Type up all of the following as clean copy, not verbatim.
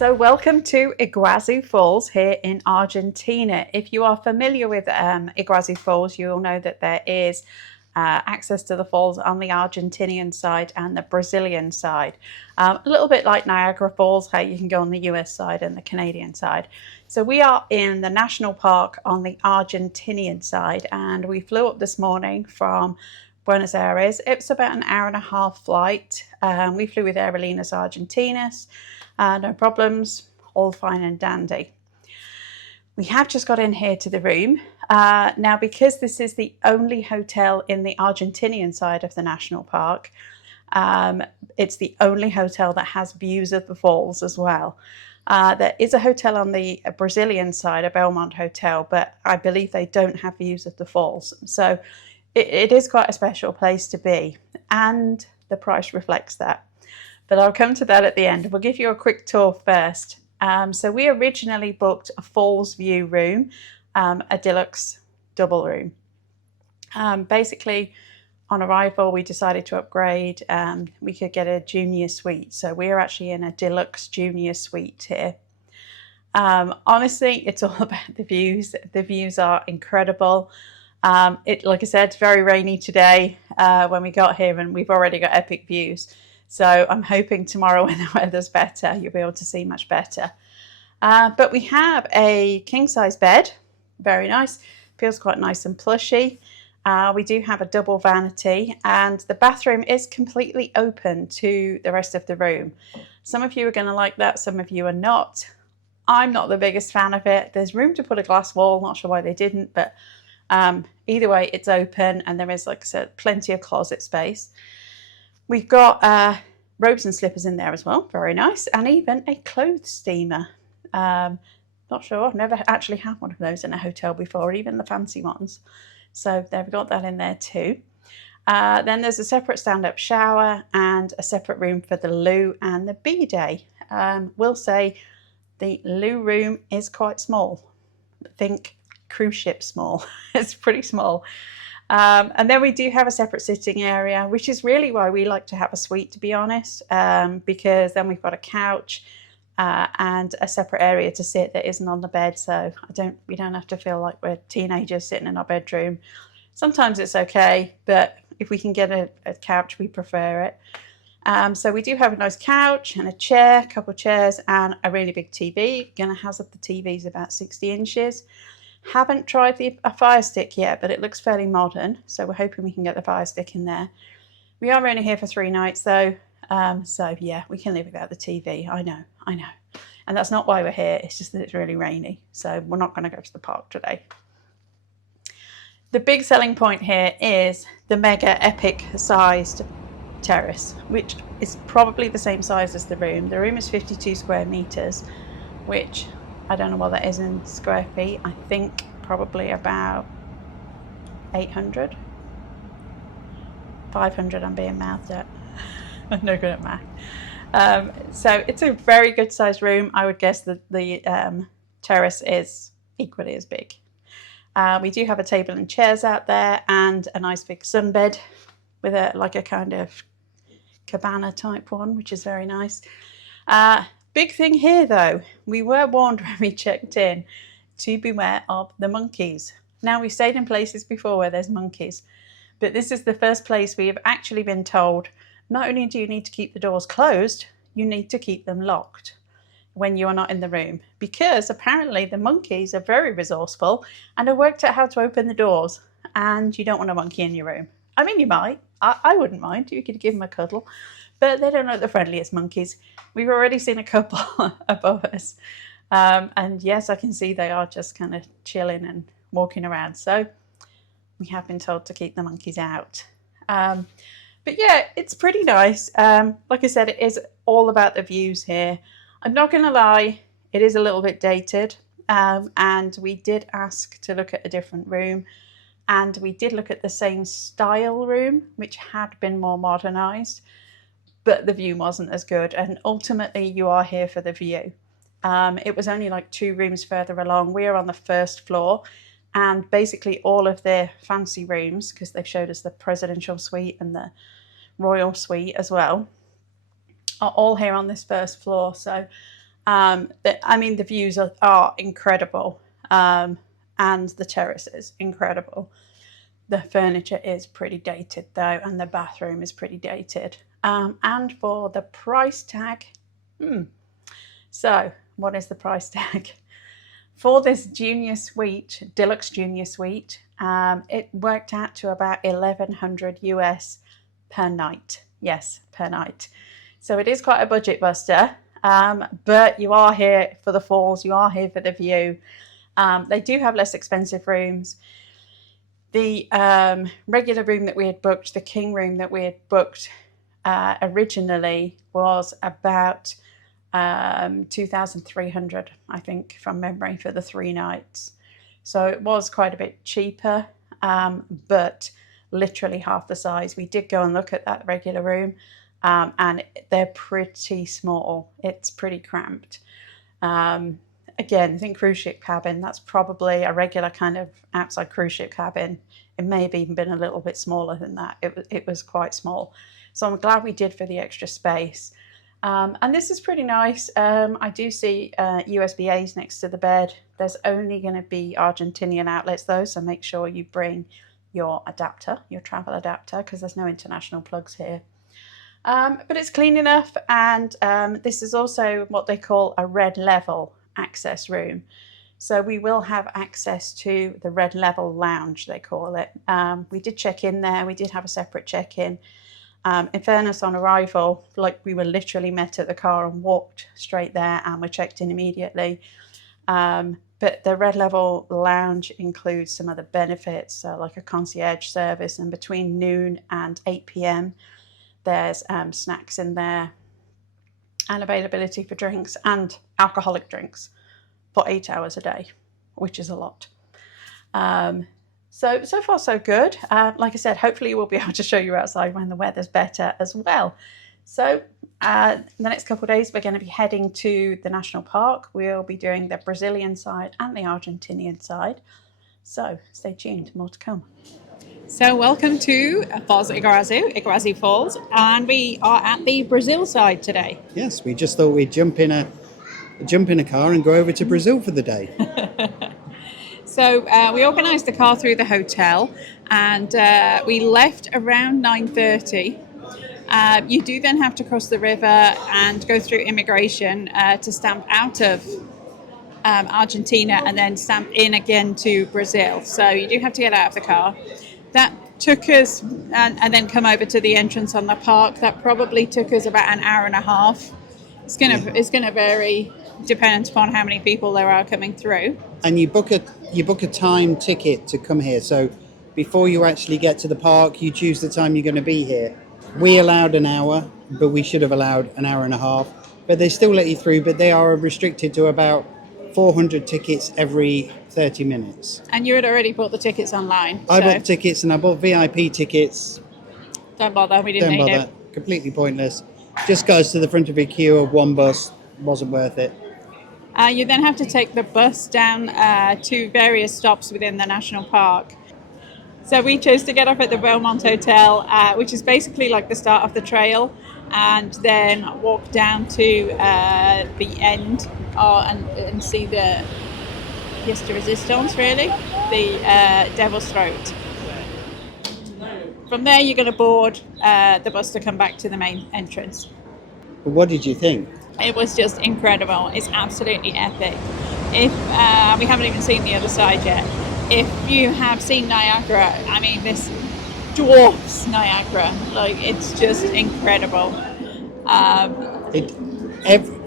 So welcome to Iguazu Falls here in Argentina. If you are familiar with Iguazu Falls, you'll know that there is access to the falls on the Argentinian side and the Brazilian side. A little bit like Niagara Falls, how you can go on the US side and the Canadian side. So we are in the national park on the Argentinian side, and we flew up this morning from Buenos Aires. It's about an hour and a half flight. We flew with Aerolíneas Argentinas. No problems, all fine and dandy. We have just got in here to the room. Now, because this is the only hotel in the Argentinian side of the national park, it's the only hotel that has views of the falls as well. There is a hotel on the Brazilian side, a Belmont hotel, but I believe they don't have views of the falls. So it is quite a special place to be, and the price reflects that. But I'll come to that at the end. We'll give you a quick tour first. So we originally booked a falls view room, a deluxe double room. Basically, on arrival, we decided to upgrade. We could get a junior suite. So we're actually in a deluxe junior suite here. Honestly, it's all about the views. The views are incredible. Like I said, it's very rainy today when we got here, and we've already got epic views. So I'm hoping tomorrow when the weather's better, you'll be able to see much better. But we have a king-size bed, very nice, feels quite nice and plushy. We do have a double vanity, and the bathroom is completely open to the rest of the room. Some of you are going to like that, some of you are not. I'm not the biggest fan of it. There's room to put a glass wall, not sure why they didn't, but either way, it's open, and there is, like I said, plenty of closet space. We've got robes and slippers in there as well, very nice, and even a clothes steamer. Not sure, I've never actually had one of those in a hotel before, even the fancy ones. So they've got that in there too. Then there's a separate stand-up shower and a separate room for the loo and the bidet. We'll say the loo room is quite small. Think cruise ship small. It's pretty small. And then we do have a separate sitting area, which is really why we like to have a suite, to be honest, because then we've got a couch and a separate area to sit that isn't on the bed. So we don't have to feel like we're teenagers sitting in our bedroom. Sometimes it's okay, but if we can get a couch, we prefer it. So we do have a nice couch and a chair, a couple of chairs, and a really big TV. Gonna hazard the TV's about 60 inches. Haven't tried a Fire Stick yet, but it looks fairly modern, so we're hoping we can get the Fire Stick in there. We are only here for 3 nights though, so yeah, we can live without the TV. I know. And that's not why we're here, it's just that it's really rainy, so we're not going to go to the park today. The big selling point here is the mega epic sized terrace, which is probably the same size as the room. The room is 52 square meters, which I don't know what that is in square feet. I think probably about 800. 500 I'm being mouthed at. I'm no good at math. So it's a very good sized room. I would guess that the terrace is equally as big. We do have a table and chairs out there and a nice big sunbed with a kind of cabana type one, which is very nice. Big thing here though, we were warned when we checked in to beware of the monkeys. Now, we've stayed in places before where there's monkeys, but this is the first place we have actually been told not only do you need to keep the doors closed, you need to keep them locked when you are not in the room, because apparently the monkeys are very resourceful and have worked out how to open the doors, and you don't want a monkey in your room. I mean, you might. I wouldn't mind. You could give them a cuddle. But they don't look the friendliest monkeys. We've already seen a couple above us. And yes, I can see they are just kind of chilling and walking around. So we have been told to keep the monkeys out. But yeah, it's pretty nice. Like I said, it is all about the views here. I'm not going to lie, it is a little bit dated. And we did ask to look at a different room. And we did look at the same style room, which had been more modernised. But the view wasn't as good, and ultimately you are here for the view. It was only like 2 rooms further along. We are on the first floor, and basically all of the fancy rooms, because they've showed us the presidential suite and the royal suite as well, are all here on this first floor. So The views are incredible, and the terrace is incredible. The furniture is pretty dated though, and the bathroom is pretty dated. And for the price tag, so what is the price tag? For this junior suite, deluxe junior suite, it worked out to about $1,100 US per night. Yes, per night. So it is quite a budget buster, but you are here for the falls, you are here for the view. They do have less expensive rooms. The regular room that we had booked, the king room that we had booked originally, was about 2,300, I think, from memory, for the 3 nights. So it was quite a bit cheaper, but literally half the size. We did go and look at that regular room, and they're pretty small. It's pretty cramped. Again, I think cruise ship cabin, that's probably a regular kind of outside cruise ship cabin. It may have even been a little bit smaller than that. It was quite small. So I'm glad we did for the extra space. And this is pretty nice. I do see USB-A's next to the bed. There's only going to be Argentinian outlets though, so make sure you bring your adapter, your travel adapter, because there's no international plugs here. But it's clean enough, and this is also what they call a red level access room. So we will have access to the Red Level Lounge, they call it. We did check in there. We did have a separate check-in. In fairness, on arrival, like, we were literally met at the car and walked straight there, and we checked in immediately. But the Red Level Lounge includes some other benefits, so like a concierge service, and between noon and 8 p.m. there's snacks in there, and availability for drinks and alcoholic drinks for 8 hours a day, which is a lot. So far so good. Like I said, hopefully we'll be able to show you outside when the weather's better as well. So the next couple of days we're going to be heading to the national park. We'll be doing the Brazilian side and the Argentinian side. So stay tuned, more to come. So welcome to Falls Iguazu Falls, and we are at the Brazil side today. Yes, we just thought we'd jump in a car and go over to Brazil for the day. So we organised the car through the hotel, and we left around 9:30. You do then have to cross the river and go through immigration to stamp out of Argentina and then stamp in again to Brazil. So you do have to get out of the car. That took us, and then come over to the entrance on the park. That probably took us about an hour and a half. It's gonna vary depending upon how many people there are coming through. And you book a time ticket to come here. So before you actually get to the park, you choose the time you're going to be here. We allowed an hour, but we should have allowed an hour and a half. But they still let you through, but they are restricted to about 400 tickets every 30 minutes. And you had already bought the tickets online. I bought tickets, and I bought VIP tickets. Don't bother, we didn't need it. Completely pointless. Just got us to the front of a queue of one bus. Wasn't worth it. You then have to take the bus down to various stops within the national park. So we chose to get off at the Belmont Hotel, which is basically like the start of the trail, and then walk down to the end and see the pièce de résistance, really, the Devil's Throat. From there, you're going to board the bus to come back to the main entrance. What did you think? It was just incredible. It's absolutely epic. If we haven't even seen the other side yet. If you have seen Niagara, I mean, this dwarfs Niagara. Like, it's just incredible.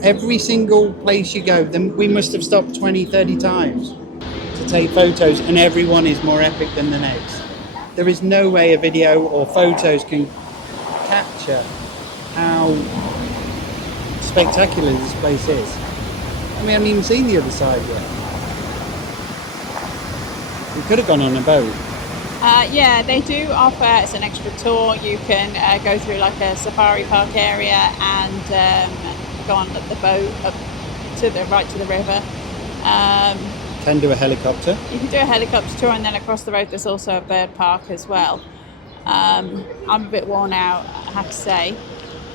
Every single place you go, then we must have stopped 20, 30 times to take photos, and everyone is more epic than the next. There is no way a video or photos can capture how spectacular this place is. I mean, I haven't even seen the other side yet. We could have gone on a boat. Yeah, they do offer, it's an extra tour. You can go through like a safari park area and go on the boat up to the river. Can do a helicopter. You can do a helicopter tour, and then across the road there's also a bird park as well. I'm a bit worn out, I have to say.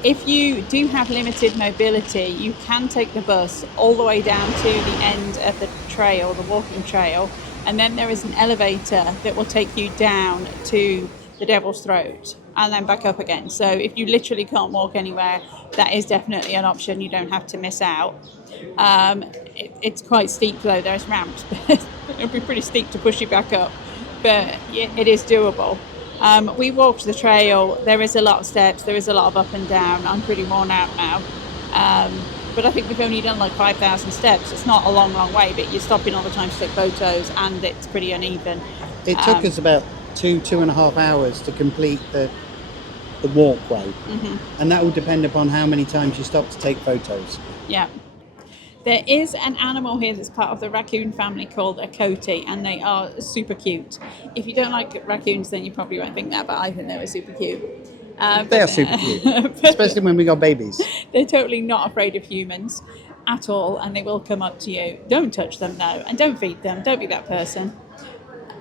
If you do have limited mobility, you can take the bus all the way down to the end of the trail, the walking trail, and then there is an elevator that will take you down to the Devil's Throat and then back up again. So if you literally can't walk anywhere, that is definitely an option. You don't have to miss out. It's quite steep though, there's ramps. It'll be pretty steep to push you back up, but it is doable. We walked the trail. There is a lot of steps. There is a lot of up and down. I'm pretty worn out now. But I think we've only done like 5,000 steps. It's not a long way, but you're stopping all the time to take photos and it's pretty uneven. It took us about 2.5 hours to complete the walkway. Mm-hmm. And that will depend upon how many times you stop to take photos. Yeah. There is an animal here that's part of the raccoon family called a Coati, and they are super cute. If you don't like raccoons, then you probably won't think that, but I think they were super cute. They are super cute, especially when we got babies. They're totally not afraid of humans at all, and they will come up to you. Don't touch them, no, and don't feed them. Don't be that person.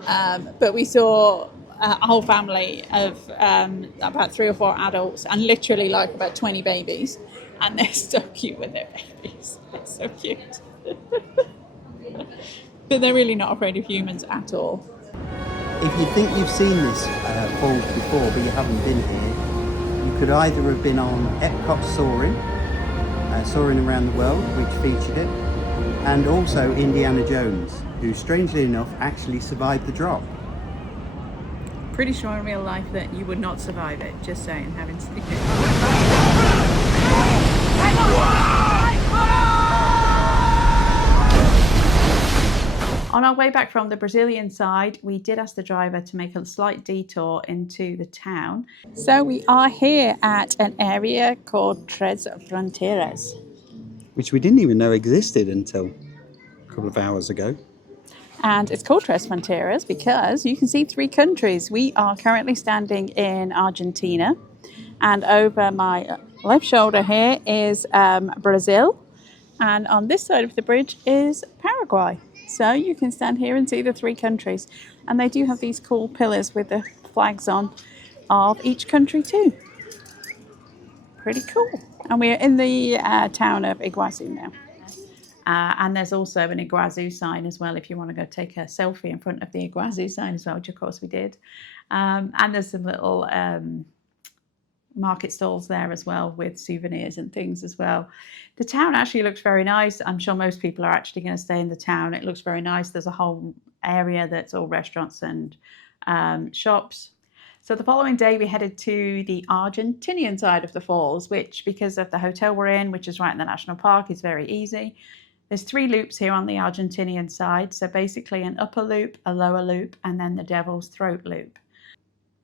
But we saw a whole family of about 3 or 4 adults and literally like about 20 babies. And they're so cute with their babies. They're so cute. But they're really not afraid of humans at all. If you think you've seen this falls before but you haven't been here, you could either have been on Epcot's Soaring Around the World, which featured it, and also Indiana Jones, who strangely enough actually survived the drop. Pretty sure in real life that you would not survive it, just saying, having seen it. On our way back from the Brazilian side, we did ask the driver to make a slight detour into the town. So we are here at an area called Tres Fronteras, Which we didn't even know existed until a couple of hours ago. And it's called Tres Fronteras because you can see 3 countries. We are currently standing in Argentina, and over my left shoulder here is Brazil, and on this side of the bridge is Paraguay. So you can stand here and see the 3 countries, and they do have these cool pillars with the flags on of each country too. Pretty cool. And we're in the town of Iguazu now. And there's also an Iguazu sign as well if you want to go take a selfie in front of the Iguazu sign as well, which of course we did. And there's some little market stalls there as well with souvenirs and things as well. The town actually looks very nice. I'm sure most people are actually going to stay in the town. It looks very nice. There's a whole area that's all restaurants and shops. So the following day we headed to the Argentinian side of the falls, which because of the hotel we're in, which is right in the national park, is very easy. There's 3 loops here on the Argentinian side. So basically an upper loop, a lower loop, and then the Devil's Throat loop.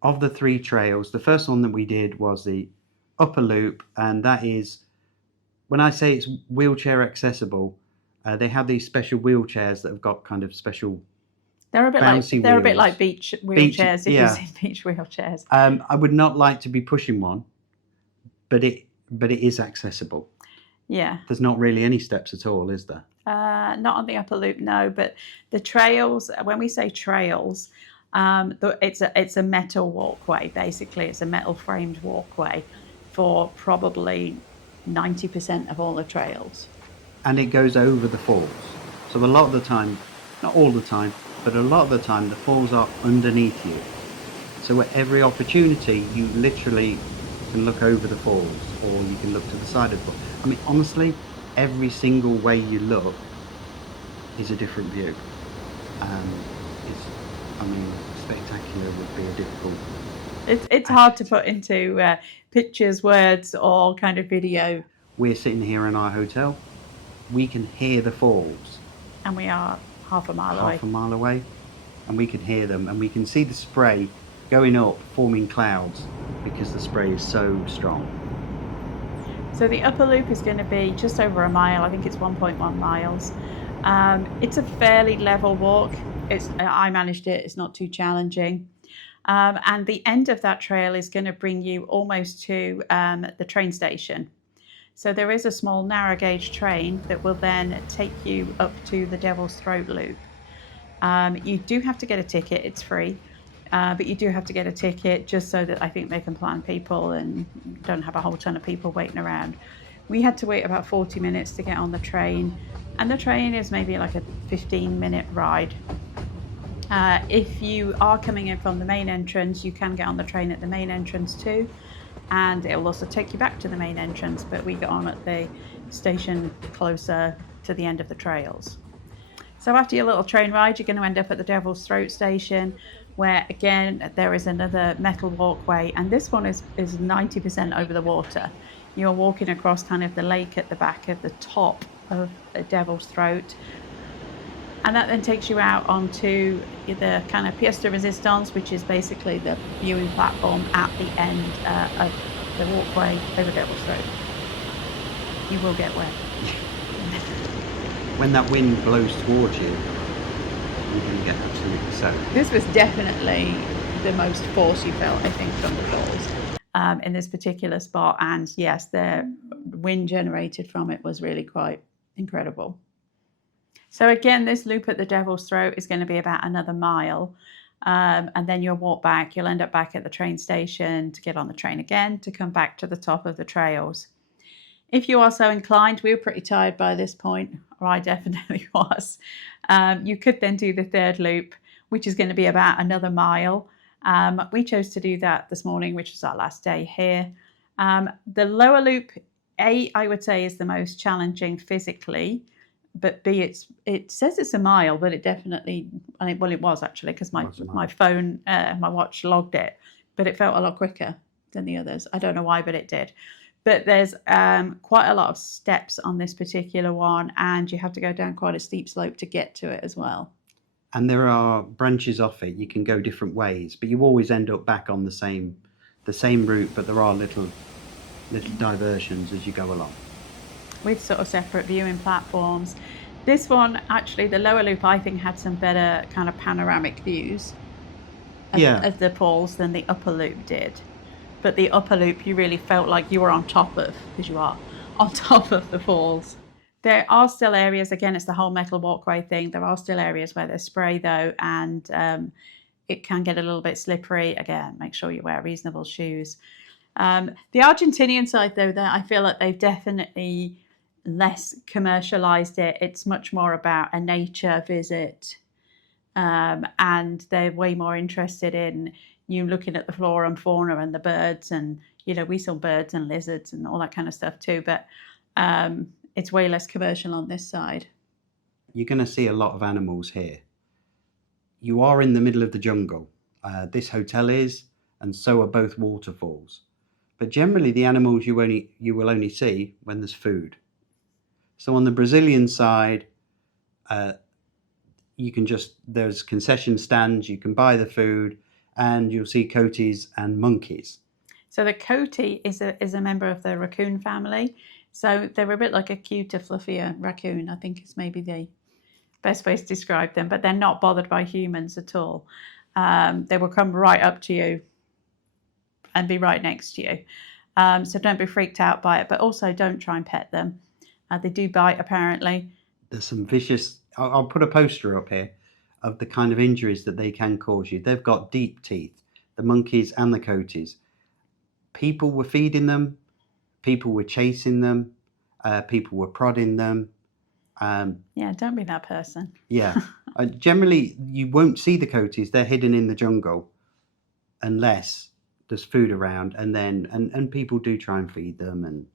Of the 3 trails, the first one that we did was the upper loop, and that is, when I say it's wheelchair accessible, they have these special wheelchairs that have got kind of special They're a bit like beach wheelchairs. If yeah. you've seen beach wheelchairs. I would not like to be pushing one, but it is accessible. Yeah. There's not really any steps at all, is there? Not on the upper loop, no. But the trails, when we say trails, it's a metal walkway. Basically, it's a metal framed walkway for probably 90% of all the trails. And it goes over the falls. So a lot of the time, not all the time, but a lot of the time the falls are underneath you. So at every opportunity you literally can look over the falls, or you can look to the side of the falls. I mean, honestly, every single way you look is a different view. Spectacular would be a difficult... It's hard to put into pictures, words, or kind of video. We're sitting here in our hotel. We can hear the falls. And we are half a mile away. And we can hear them, and we can see the spray going up, forming clouds, because the spray is so strong. So the upper loop is going to be just over a mile. I think it's 1.1 miles. It's a fairly level walk. I managed it. It's not too challenging. And the end of that trail is going to bring you almost to the train station. So there is a small narrow gauge train that will then take you up to the Devil's Throat loop. You do have to get a ticket. It's free. But you do have to get a ticket just so that I think they can plan people and don't have a whole ton of people waiting around. We had to wait about 40 minutes to get on the train, and the train is maybe like a 15-minute ride. If you are coming in from the main entrance, you can get on the train at the main entrance too, and it will also take you back to the main entrance, but we got on at the station closer to the end of the trails. So after your little train ride, you're going to end up at the Devil's Throat station, where again there is another metal walkway, and this one is 90% over the water. You're walking across kind of the lake at the back of the top of the Devil's Throat, and that then takes you out onto the kind of pièce de résistance, which is basically the viewing platform at the end of the walkway over Devil's Throat. You will get wet. When that wind blows towards you, you're going to get absolutely soaked. This was definitely the most force you felt, I think, from the falls in this particular spot. And yes, the wind generated from it was really quite incredible. So again, this loop at the Devil's Throat is going to be about another mile. And then you'll walk back. You'll end up back at the train station to get on the train again to come back to the top of the trails. If you are so inclined, we were pretty tired by this point, or I definitely was. You could then do the third loop, which is going to be about another mile. We chose to do that this morning, which was our last day here. The lower loop, A, I would say, is the most challenging physically, but B, it says it's a mile, but it definitely, it was actually, because my phone, my watch logged it, but it felt a lot quicker than the others. I don't know why, but it did. But there's quite a lot of steps on this particular one, and you have to go down quite a steep slope to get to it as well. And there are branches off it. You can go different ways, but you always end up back on the same route, but there are little diversions as you go along. With sort of separate viewing platforms. This one, actually, the lower loop, I think, had some better kind of panoramic views of the falls than the upper loop did. But the upper loop, you really felt like you were on top of, because you are, on top of the falls. There are still areas, again, it's the whole metal walkway thing. There are still areas where there's spray though, and it can get a little bit slippery. Again, make sure you wear reasonable shoes. The Argentinian side though, I feel like they've definitely less commercialized it. It's much more about a nature visit, and they're way more interested in you looking at the flora and fauna and the birds, and we saw birds and lizards and all that kind of stuff too, but it's way less commercial on this side. You're going to see a lot of animals here. You are in the middle of the jungle. This hotel is, and so are both waterfalls. But generally the animals you will only see when there's food. So on the Brazilian side, there's concession stands, you can buy the food, and you'll see coatis and monkeys. So the coati is a member of the raccoon family. So they're a bit like a cuter, fluffier raccoon, I think is maybe the best way to describe them, but they're not bothered by humans at all. They will come right up to you and be right next to you. So don't be freaked out by it, but also don't try and pet them. They do bite, apparently. There's some vicious, I'll put a poster up here of the kind of injuries that they can cause you. They've got deep teeth, the monkeys and the coatis. People were feeding them, people were chasing them, people were prodding them. Don't be that person. Yeah. Generally, you won't see the coatis. They're hidden in the jungle unless there's food around, and people do try and feed them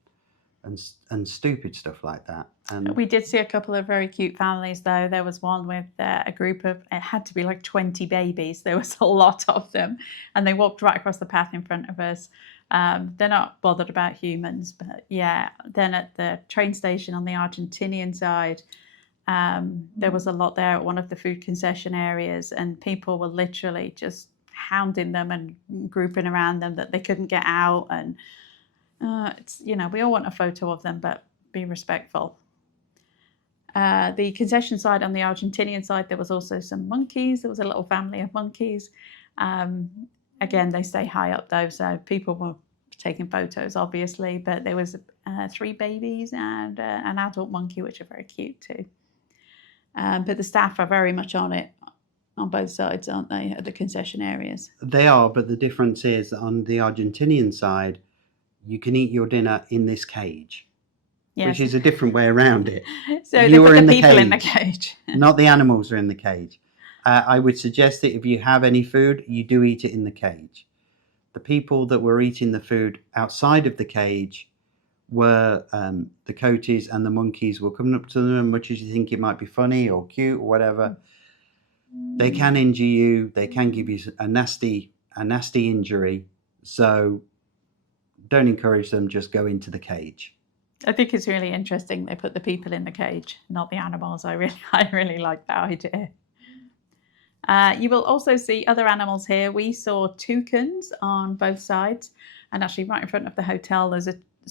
and stupid stuff like that. And we did see a couple of very cute families though. There was one with a group of, it had to be like 20 babies. There was a lot of them, and they walked right across the path in front of us. They're not bothered about humans, but yeah. Then at the train station on the Argentinian side, there was a lot there at one of the food concession areas, and people were literally just hounding them and grouping around them that they couldn't get out. And it's, we all want a photo of them, but be respectful. The concession side on the Argentinian side, there was also some monkeys. There was a little family of monkeys. Again, they stay high up though, so people were taking photos, obviously, but there was 3 babies and an adult monkey, which are very cute too. But the staff are very much on it on both sides, aren't they, at the concession areas? They are, but the difference is that on the Argentinian side, you can eat your dinner in this cage, which Yes. is a different way around it. So You they are put in the the people in the cage. cage. Not the animals are in the cage. I would suggest that if you have any food, you do eat it in the cage. The people that were eating the food outside of the cage were the Coatis, and the monkeys were coming up to them, and much as you think it might be funny or cute or whatever, they can injure you. They can give you a nasty injury. So don't encourage them. Just go into the cage. I think it's really interesting they put the people in the cage, not the animals. I really like that idea. You will also see other animals here. We saw toucans on both sides, and actually right in front of the hotel there's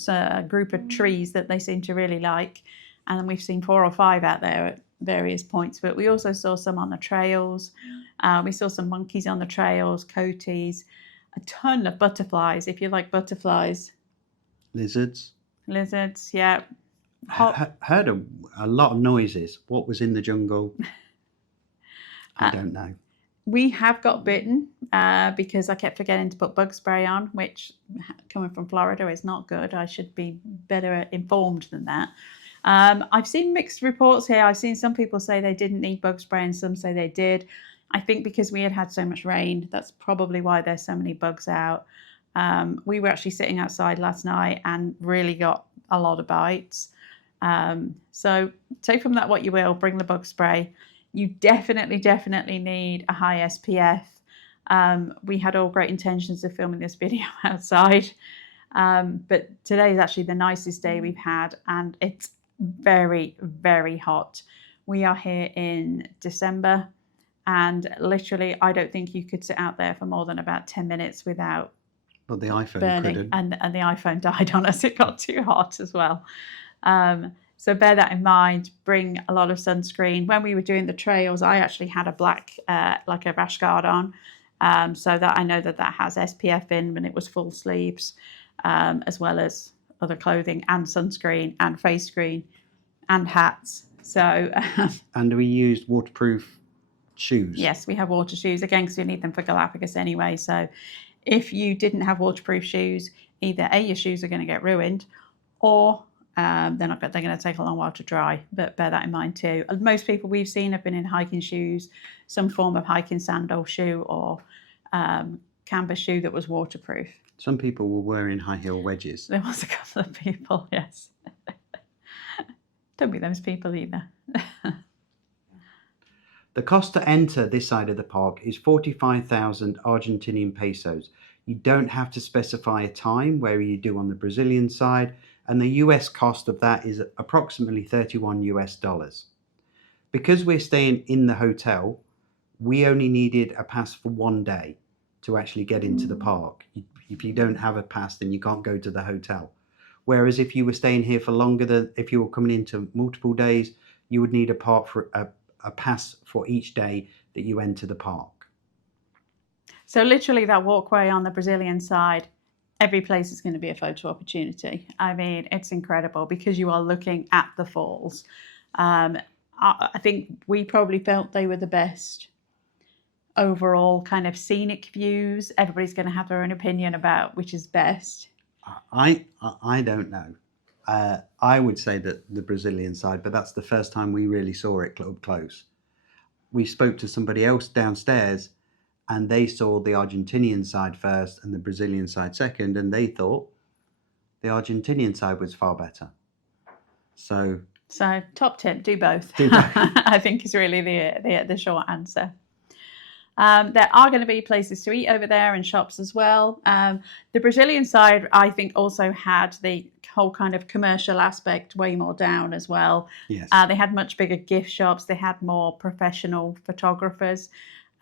a group of trees that they seem to really like, and then we've seen 4 or 5 out there at various points, but we also saw some on the trails. We saw some monkeys on the trails, coatis, a ton of butterflies, if you like butterflies. Lizards, yeah. Heard a lot of noises. What was in the jungle? I don't know. We have got bitten because I kept forgetting to put bug spray on, which, coming from Florida, is not good. I should be better informed than that. I've seen mixed reports here. I've seen some people say they didn't need bug spray and some say they did. I think because we had so much rain, that's probably why there's so many bugs out. We were actually sitting outside last night and really got a lot of bites. So take from that what you will, bring the bug spray. You definitely need a high SPF. We had all great intentions of filming this video outside, but today is actually the nicest day we've had, and it's very hot. We are here in December, and literally I don't think you could sit out there for more than about 10 minutes without But the iPhone burning. couldn't. And the iPhone died on us. It got too hot as well. So bear that in mind. Bring a lot of sunscreen. When we were doing the trails, I actually had a black, like a rash guard on, so that I know that has SPF in, and it was full sleeves, as well as other clothing and sunscreen and face screen and hats. So and we used waterproof shoes. Yes, we have water shoes again because we need them for Galapagos anyway. So if you didn't have waterproof shoes, either A, your shoes are going to get ruined, or they're going to take a long while to dry, but bear that in mind too. Most people we've seen have been in hiking shoes, some form of hiking sandal shoe or canvas shoe that was waterproof. Some people were wearing high heel wedges. There was a couple of people, yes. Don't be those people either. The cost to enter this side of the park is 45,000 Argentinian pesos. You don't have to specify a time where you do on the Brazilian side, and the US cost of that is approximately $31. Because we're staying in the hotel, we only needed a pass for 1 day to actually get into the park. If you don't have a pass, then you can't go to the hotel. Whereas if you were staying here for longer, than if you were coming into multiple days, you would need a pass for each day that you enter the park. So literally that walkway on the Brazilian side, every place is going to be a photo opportunity. I mean, it's incredible because you are looking at the falls. I think we probably felt they were the best overall kind of scenic views. Everybody's going to have their own opinion about which is best. I don't know. I would say that the Brazilian side, but that's the first time we really saw it up close. We spoke to somebody else downstairs and they saw the Argentinian side first and the Brazilian side second, and they thought the Argentinian side was far better. So top tip, do both. Do both. I think is really the short answer. There are going to be places to eat over there and shops as well. The Brazilian side, I think, also had the whole kind of commercial aspect way more down as well. Yes. They had much bigger gift shops. They had more professional photographers.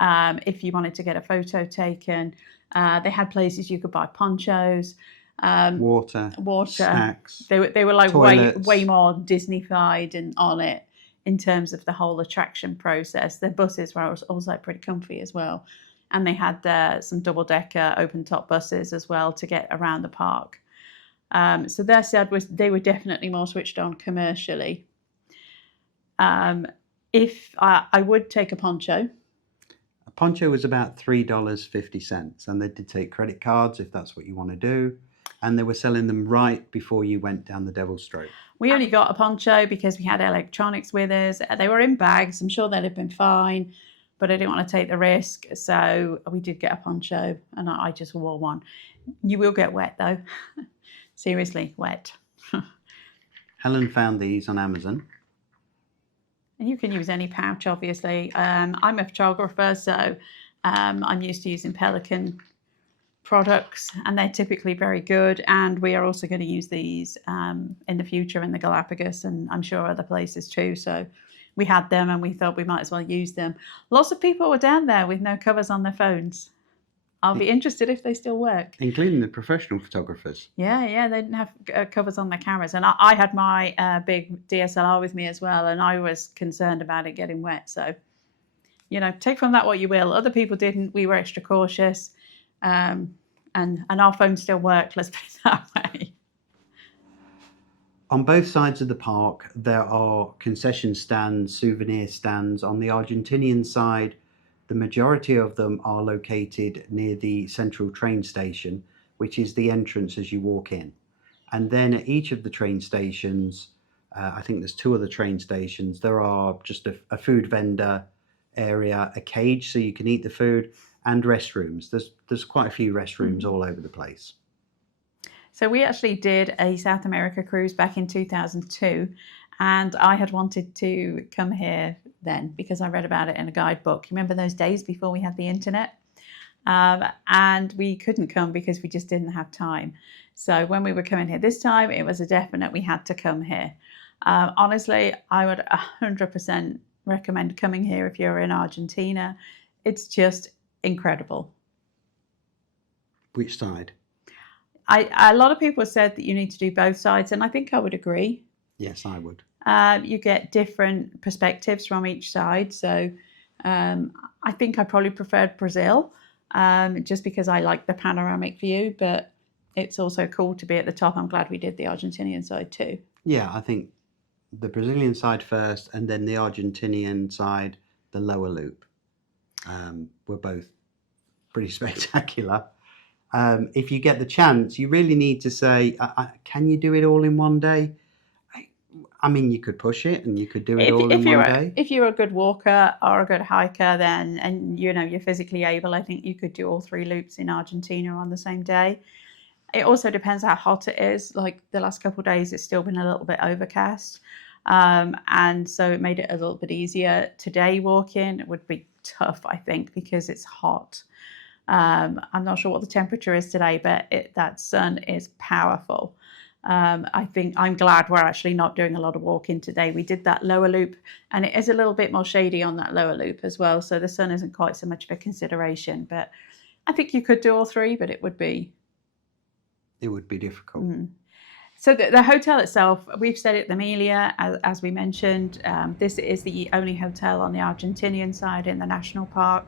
If you wanted to get a photo taken, they had places you could buy ponchos, water, snacks. They were like toilets. way more Disney-fied and on it. In terms of the whole attraction process. Their buses were also pretty comfy as well. And they had some double-decker open-top buses as well to get around the park. So their side they were definitely more switched on commercially. If I would take a poncho. poncho was about $3.50, and they did take credit cards if that's what you want to do. And they were selling them right before you went down the Devil's Stroke. We only got a poncho because we had electronics with us. They were in bags. I'm sure they'd have been fine, but I didn't want to take the risk. So we did get a poncho, and I just wore one. You will get wet though. Seriously, wet. Helen found these on Amazon. And you can use any pouch, obviously. I'm a photographer, so I'm used to using Pelican products, and they're typically very good. And we are also going to use these in the future in the Galapagos, and I'm sure other places too. So we had them, and we thought we might as well use them. Lots of people were down there with no covers on their phones. I'll be interested if they still work. Including the professional photographers. Yeah, they didn't have covers on their cameras. And I had my big DSLR with me as well, and I was concerned about it getting wet. So, take from that what you will. Other people didn't. We were extra cautious. And our phones still worked, let's put it that way. On both sides of the park, there are concession stands, souvenir stands. On the Argentinian side, the majority of them are located near the central train station, which is the entrance as you walk in. And then at each of the train stations, I think there's 2 other train stations, there are just a food vendor area, a cage so you can eat the food, and restrooms. There's quite a few restrooms all over the place. So we actually did a South America cruise back in 2002, and I had wanted to come here then because I read about it in a guidebook. You remember those days before we had the internet? And we couldn't come because we just didn't have time. So when we were coming here this time, it was a definite we had to come here. Honestly, I would 100% recommend coming here if you're in Argentina. It's just incredible. Which side? A lot of people said that you need to do both sides, and I think I would agree. Yes, I would. You get different perspectives from each side. So I think I probably preferred Brazil just because I like the panoramic view, but it's also cool to be at the top. I'm glad we did the Argentinian side too. Yeah, I think the Brazilian side first and then the Argentinian side, the lower loop, were both pretty spectacular. If you get the chance, you really need to say, can you do it all in one day? I mean, you could push it and you could do it all in one day. If you're a good walker or a good hiker, then, and you're physically able, I think you could do all 3 loops in Argentina on the same day. It also depends how hot it is. Like the last couple of days, it's still been a little bit overcast. And so it made it a little bit easier. Today, walking would be tough, I think, because it's hot. I'm not sure what the temperature is today, but that sun is powerful. I think I'm glad we're actually not doing a lot of walking today. We did that lower loop, and it is a little bit more shady on that lower loop as well. So the sun isn't quite so much of a consideration. But I think you could do all 3, but it would be difficult. So the hotel itself, we've stayed at the Melia, as we mentioned. This is the only hotel on the Argentinian side in the national park.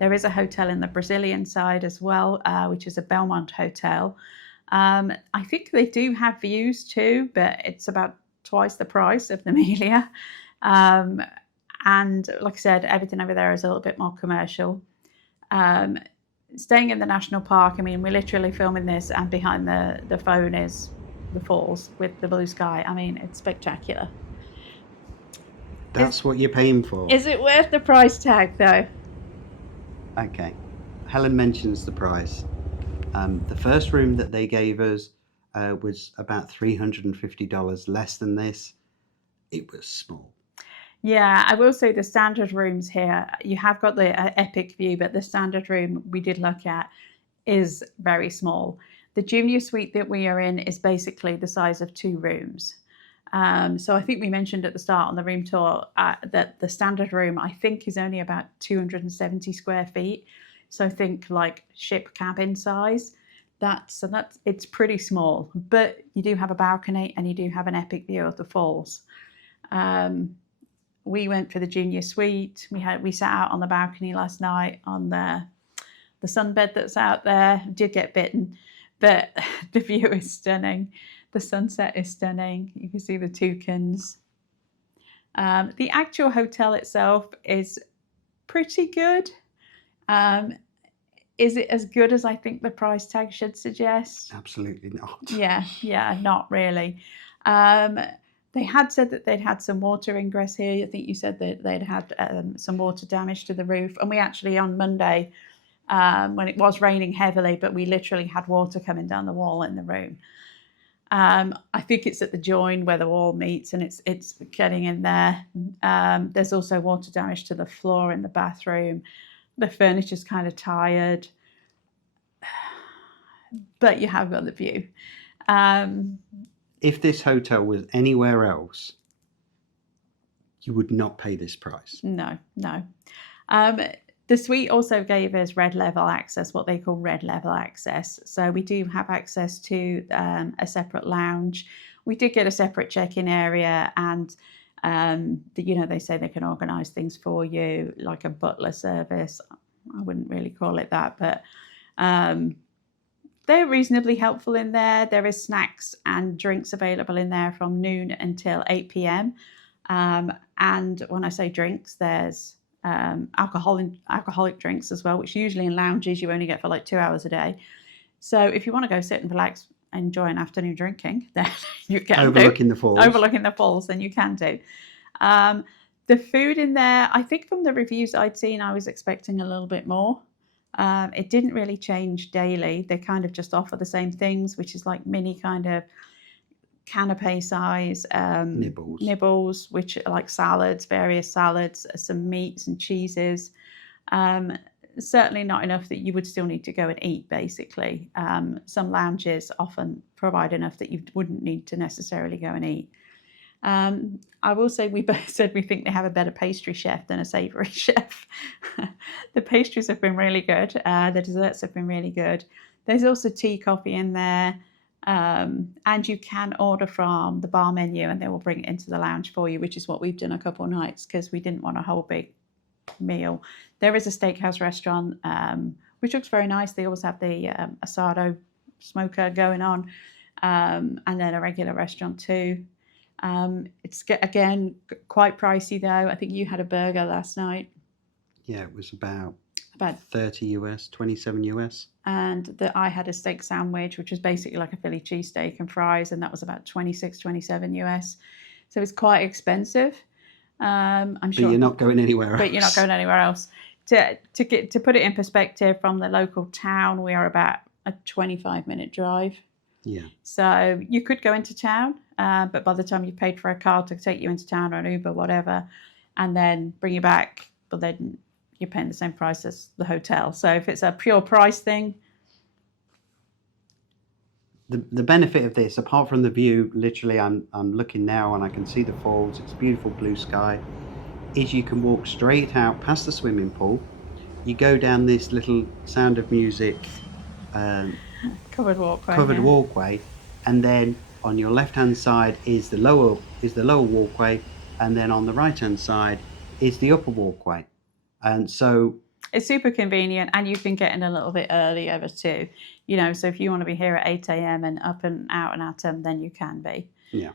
There is a hotel in the Brazilian side as well, which is a Belmont hotel. I think they do have views too, but it's about twice the price of the Melia. And like I said, everything over there is a little bit more commercial. Staying in the national park, I mean, we're literally filming this, and behind the phone is the falls with the blue sky. I mean, it's spectacular. That's what you're paying for. Is it worth the price tag though? Okay. Helen mentions the price. The first room that they gave us was about $350 less than this. It was small. Yeah, I will say the standard rooms here, you have got the epic view, but the standard room we did look at is very small. The junior suite that we are in is basically the size of 2 rooms. So I think we mentioned at the start on the room tour that the standard room, I think, is only about 270 square feet. So think like ship cabin size. It's pretty small, but you do have a balcony and you do have an epic view of the falls. We went for the junior suite. We sat out on the balcony last night on the sunbed that's out there. Did get bitten, but the view is stunning. The sunset is stunning. You can see the toucans. The actual hotel itself is pretty good. Is it as good as I think the price tag should suggest? Absolutely not. Yeah, not really. They had said that they'd had some water ingress here. I think you said that they'd had some water damage to the roof. And we actually, on Monday, when it was raining heavily, but we literally had water coming down the wall in the room. I think it's at the join where the wall meets, and it's getting in there. There's also water damage to the floor in the bathroom. The furniture's kind of tired, but you have got the view. If this hotel was anywhere else, you would not pay this price. No. The suite also gave us red level access, what they call red level access. So we do have access to a separate lounge. We did get a separate check-in area, and they say they can organise things for you, like a butler service. I wouldn't really call it that, but they're reasonably helpful in there. There is snacks and drinks available in there from noon until 8 p.m. And when I say drinks, there's alcoholic drinks as well, which usually in lounges you only get for like 2 hours a day. So if you want to go sit and relax, enjoy an afternoon drinking, then you can overlooking the falls, then you can do. The food in there, I think from the reviews I'd seen, I was expecting a little bit more. It didn't really change daily. They kind of just offer the same things, which is like mini kind of canapé size nibbles, which are like salads, various salads, some meats and cheeses. Certainly not enough that you would still need to go and eat, basically. Some lounges often provide enough that you wouldn't need to necessarily go and eat. I will say we both said we think they have a better pastry chef than a savoury chef. The pastries have been really good. The desserts have been really good. There's also tea, coffee in there. And you can order from the bar menu and they will bring it into the lounge for you, which is what we've done a couple of nights because we didn't want a whole big meal. There is a steakhouse restaurant, which looks very nice. They always have the asado smoker going on, and then a regular restaurant too. It's, again, quite pricey though. I think you had a burger last night. Yeah, it was about 30 US, 27 US. And I had a steak sandwich, which was basically like a Philly cheesesteak and fries, and that was about 26, 27 US. So it's quite expensive. I'm sure. But you're not going anywhere else. But you're not going anywhere else. To put it in perspective, from the local town, we are about a 25-minute drive. Yeah. So you could go into town, but by the time you paid for a car to take you into town or an Uber, whatever, and then bring you back, but then you're paying the same price as the hotel. So if it's a pure price thing. The benefit of this, apart from the view, literally I'm looking now and I can see the falls, it's beautiful blue sky, is you can walk straight out past the swimming pool. You go down this little Sound of Music covered walkway, and then on your left hand side is the lower walkway, and then on the right hand side is the upper walkway. And so it's super convenient, and you can get in a little bit earlier too. So if you want to be here at 8 a.m. and up and out and at them, then you can be. Yeah.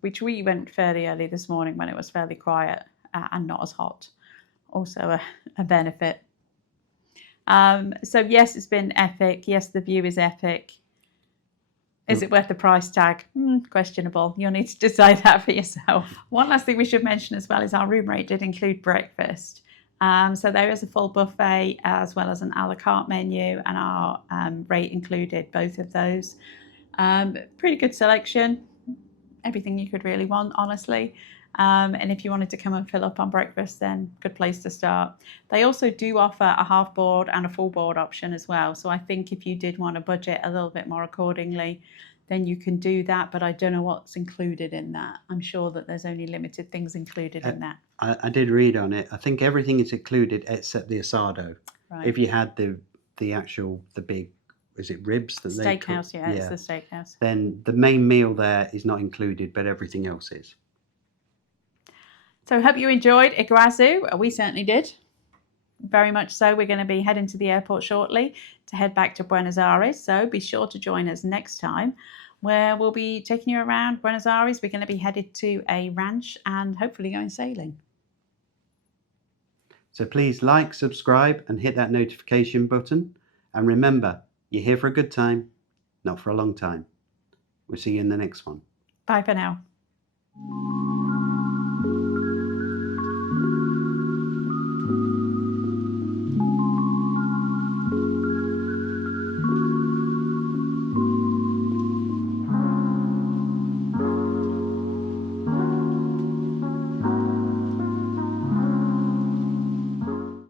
Which we went fairly early this morning when it was fairly quiet and not as hot. Also a benefit. So yes, it's been epic. Yes, the view is epic. Is it worth the price tag? Questionable. You'll need to decide that for yourself. One last thing we should mention as well is our room rate did include breakfast. So there is a full buffet as well as an a la carte menu, and our rate included both of those. Pretty good selection. Everything you could really want, honestly. And if you wanted to come and fill up on breakfast, then good place to start. They also do offer a half board and a full board option as well. So I think if you did want to budget a little bit more accordingly, then you can do that. But I don't know what's included in that. I'm sure that there's only limited things included in that. I did read on it. I think everything is included except the asado. Right. If you had the big, is it ribs that they cook? Steakhouse, yeah, it's the steakhouse. Then the main meal there is not included, but everything else is. So I hope you enjoyed Iguazu. We certainly did. Very much so. We're going to be heading to the airport shortly to head back to Buenos Aires. So be sure to join us next time, where we'll be taking you around Buenos Aires. We're going to be headed to a ranch and hopefully going sailing. So please like, subscribe, and hit that notification button. And remember, you're here for a good time, not for a long time. We'll see you in the next one. Bye for now.